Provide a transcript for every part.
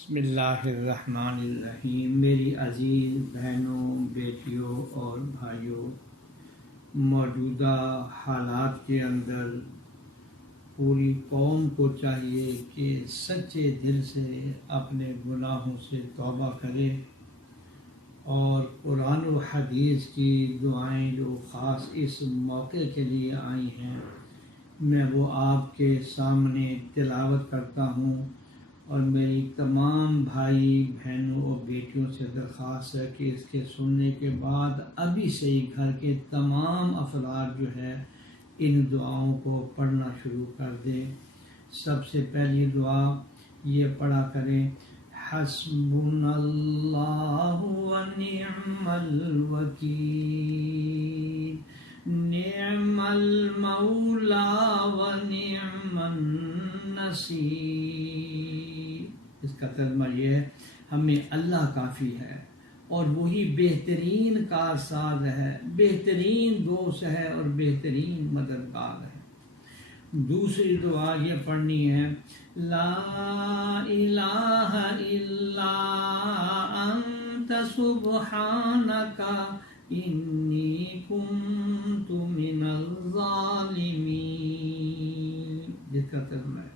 بسم اللہ الرحمن الرحیم۔ میری عزیز بہنوں، بیٹیوں اور بھائیوں، موجودہ حالات کے اندر پوری قوم کو چاہیے کہ سچے دل سے اپنے گناہوں سے توبہ کرے اور قرآن و حدیث کی دعائیں جو خاص اس موقع کے لیے آئی ہیں میں وہ آپ کے سامنے تلاوت کرتا ہوں، اور میری تمام بھائی بہنوں اور بیٹیوں سے درخواست ہے کہ اس کے سننے کے بعد ابھی سے ہی گھر کے تمام افراد جو ہے ان دعاؤں کو پڑھنا شروع کر دیں۔ سب سے پہلی دعا یہ پڑھا کریں، حسبنا اللہ و نعم الوکیل، نعم المولا و نعم النصیر۔ اس کا ترجمہ یہ ہے، ہمیں اللہ کافی ہے اور وہی بہترین کارساز ہے، بہترین دوست ہے اور بہترین مددگار ہے۔ دوسری دعا یہ پڑھنی ہے، لا الہ الا انت سبحانک انی کنت من الظالمین۔ جس کا ترجمہ ہے،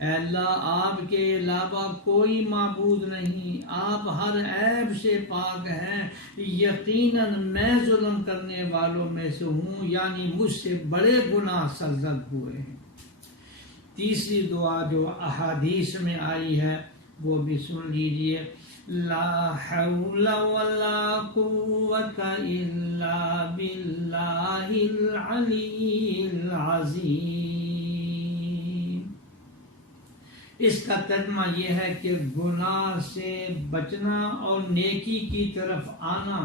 اے اللہ آپ کے علاوہ کوئی معبود نہیں، آپ ہر عیب سے پاک ہیں، یقیناً میں ظلم کرنے والوں میں سے ہوں، یعنی مجھ سے بڑے گناہ سرزد ہوئے ہیں۔ تیسری دعا جو احادیث میں آئی ہے وہ بھی سن لیجئے، لا حول ولا قوت الا باللہ العلی العظیم۔ اس کا ترجمہ یہ ہے کہ گناہ سے بچنا اور نیکی کی طرف آنا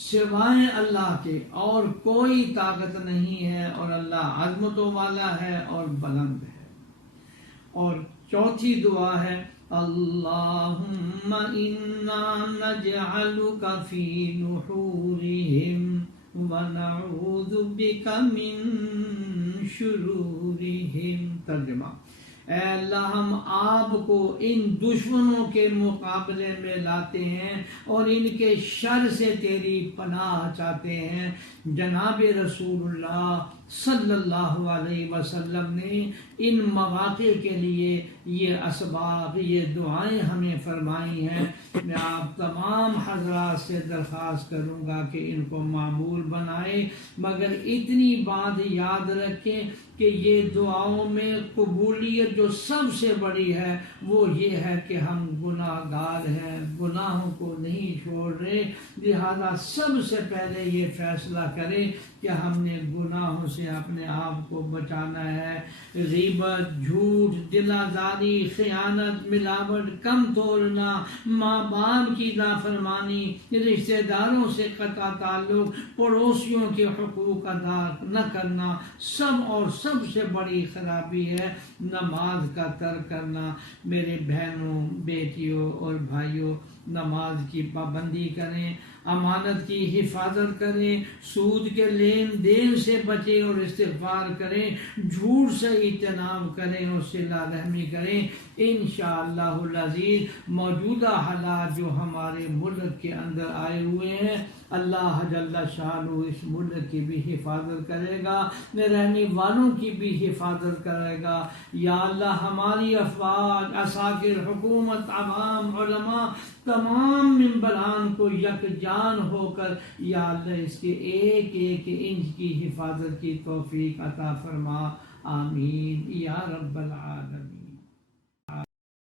سوائے اللہ کے اور کوئی طاقت نہیں ہے، اور اللہ عظمتوں والا ہے اور بلند ہے۔ اور چوتھی دعا ہے، اللہم انا نجعلک فی نحورہم ونعوذ بک من شرورہم۔ ترجمہ، اے اللہ ہم آپ کو ان دشمنوں کے مقابلے میں لاتے ہیں اور ان کے شر سے تیری پناہ چاہتے ہیں۔ جناب رسول اللہ صلی اللہ علیہ وسلم نے ان مواقع کے لیے یہ اسباب، یہ دعائیں ہمیں فرمائی ہیں۔ میں آپ تمام حضرات سے درخواست کروں گا کہ ان کو معمول بنائیں، مگر اتنی بات یاد رکھیں کہ یہ دعاؤں میں قبولیت جو سب سے بڑی ہے وہ یہ ہے کہ ہم گناہ گار ہیں، گناہوں کو نہیں چھوڑ رہے، لہذا سب سے پہلے یہ فیصلہ کریں کہ ہم نے گناہوں سے اپنے آپ کو بچانا ہے۔ غیبت، جھوٹ، دل آزاری، خیانت، ملاوٹ، کم تولنا، ماں باپ کی نافرمانی، رشتہ داروں سے قطع تعلق، پڑوسیوں کے حقوق ادا نہ کرنا، سب سے بڑی خرابی ہے نماز کا ترک کرنا۔ میرے بہنوں، بیٹیوں اور بھائیوں، نماز کی پابندی کریں، امانت کی حفاظت کریں، سود کے لین دین سے بچیں اور استغفار کریں، جھوٹ سے اجتناب کریں اور صلہ رحمی کریں۔ انشاءاللہ العزیز موجودہ حالات جو ہمارے ملک کے اندر آئے ہوئے ہیں، اللہ جل شانہ اس ملک کی بھی حفاظت کرے گا، رہنے والوں کی بھی حفاظت کرے گا۔ یا اللہ ہماری افواج، عساکر حکومت، عوام، علماء، تمام ممبران کو یکجان ہو کر یا اللہ اس کے ایک ایک انچ کی حفاظت کی توفیق عطا فرما، آمین یا رب العالمین۔